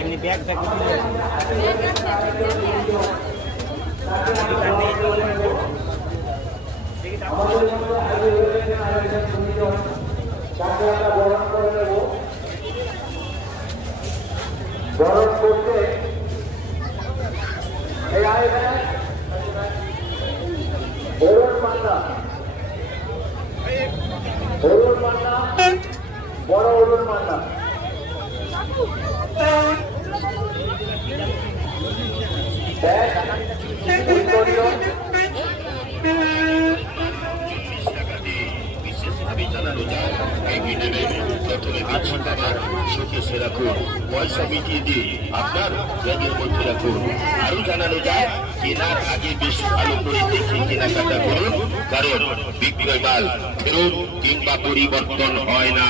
ini biar saya বরণ করতে অরুণ মান্না বড় অরুণ মান্না পয়সা মিটিয়ে দিয়ে আপনার ব্যাগের মধ্যে রাখুন। আরো জানানো যায় কেনার আগে বেশ ভালো করে দেখে কেনাকাটা করুন, কারণ বিক্রয় মাল ফেরত কিংবা পরিবর্তন হয় না।